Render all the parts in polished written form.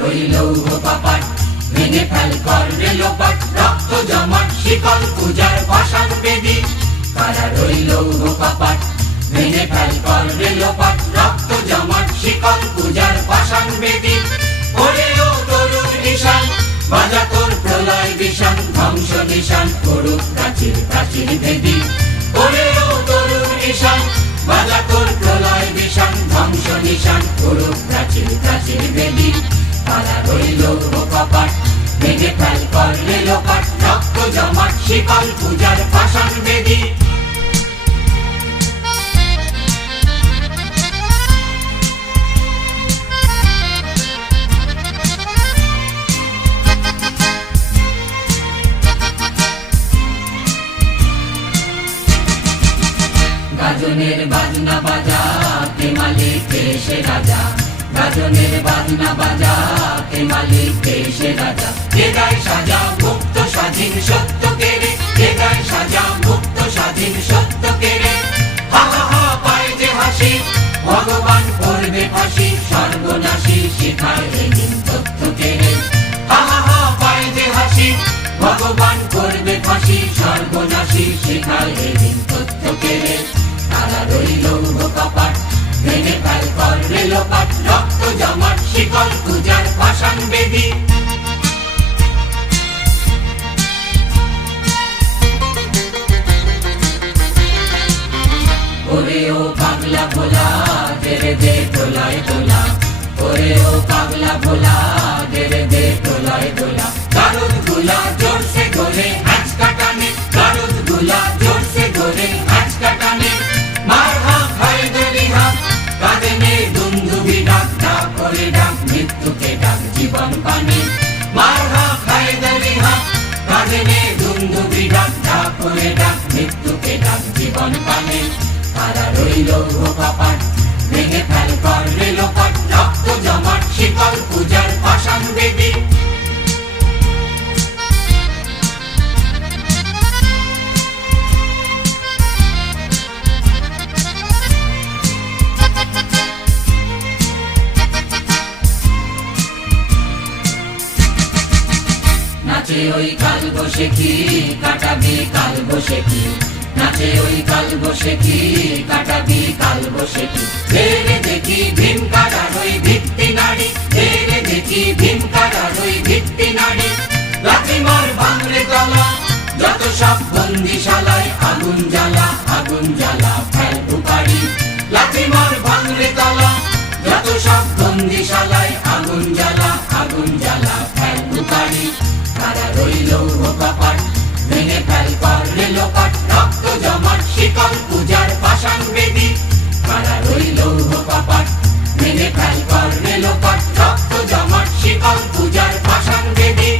রইল কপাট, ভেঙে ফেল কর রে লোপাট, রক্ত জমাট শিকল পূজার পাষাণ বেদী। কারা রইল কপাট, ভেঙে ফেল কর রে লোপাট, রক্ত জমাট শিকল পূজার পাষাণ বেদী। ওরে ও তরুণ নিশান, বাজা তোর প্রলয় বিষাণ, ধ্বংস নিশান করুক প্রাচীর প্রাচীর ভেদী। ওরে ও তরুণ নিশান, বাজা তোর প্রলয় বিষাণ, ধ্বংস নিশান করুক প্রাচীর প্রাচীর ভেদী। কারা রইল কপাট, ভেঙে ফেল কর রে লোপাট, রক্ত জমাট শিকল পূজার পাষাণ বেদী। গাজনের বাজনা বাজা, কে মালিক কে সে রাজা। গাজনের বাজনা বাজা, কে মালিক কে সে রাজা। কে গায় সাজা মুক্ত স্বাধীন সত্য কেড়ে, কে গায় সাজা মুক্ত স্বাধীন সত্য কেড়ে। হা হা হা পায় যে হাসি, ভগবান করবে ফাঁসি, সর্বনাশী শিখায় এদিন তথ্য কেড়ে। হা হা হা পায় যে হাসি, ভগবান করবে ফাঁসি, সর্বনাশী শিখায় এদিন তথ্য কেড়ে। কারা রইল কপাট, ভেঙে ফেল কর রে লোপাট, রক্ত জমাট শিকল পূজার পাষাণ বেদী। ওরে ও পাগলা ভোলা, দেরে দে তোলায় তোলা। ওরে ও পাগলা ভোলা, দেরে দে তোলায় তোলা। গারদ গুলা জোরসে গোলে আঁচকা টানে, গারদ গুলা জোরসে গোলে আঁচকা টানে। মার হাঁক হায়দারি হাঁক, কাঁধে নে দুন্দুবি ডাক, ডাক করে ডাক মৃত্যুকে ডাক জীবন পানে। মার হাঁক হায়দারি হাঁক, কাঁধে নে দুন্দুবি ডাক, ডাক করে ডাক মৃত্যুকে ডাক জীবন পানে। কারা রইল কপাট, ভেঙে ফেল কর রে লোপাট, রক্ত জমাট শিকল পূজার পাষাণ বেদী। নাচে ওই কাল বসে কি, কাটাবি কাল বসে কি। নাচে ওই কাল বসে কি, কাটাবি কাল বসে কি। ধীরে দেখি ভীম কারার ওই ভিত্তি নারী, ধীরে দেখি ভীম কারার ওই ভিত্তি নারী। লাথি মার ভাঙরে তলা, যত সব বন্দিশালায় আগুন জ্বালা, আগুন জ্বালা ফেল উপাড়ি। লাথি মার ভাঙরে তলা, যত সব বন্দিশালায় আগুন জ্বালা, আগুন জ্বালা ফেল উপাড়ি। কারা রইল কপাট, ভেঙে ফেল কর রে লোপাট, রক্ত জমাট শিকল পূজার পাষাণ বেদী। কারা রইল কপাট, ভেঙে ফেল কর রে লোপাট, রক্ত জমাট শিকল পূজার পাষাণ বেদী।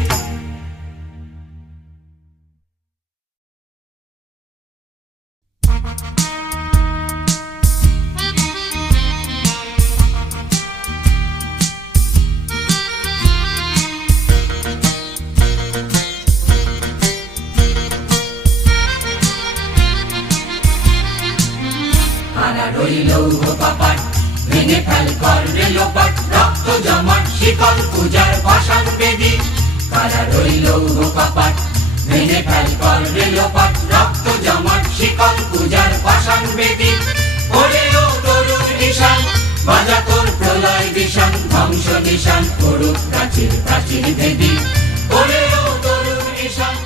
রইল কপাট, ভেঙে ফেল কর রে লোপাট, রক্ত জমাট শিকল পূজার পাষাণ বেদী। কারা রইল কপাট, ভেঙে ফেল কর রে লোপাট, রক্ত জমাট শিকল পূজার পাষাণ বেদী। ওরে ও তরুণ নিশান, বাজা তোর প্রলয় বিষাণ, ধ্বংস নিশান করুক প্রাচীর প্রাচীর ভেদী। ওরে ও তরুণ নিশান।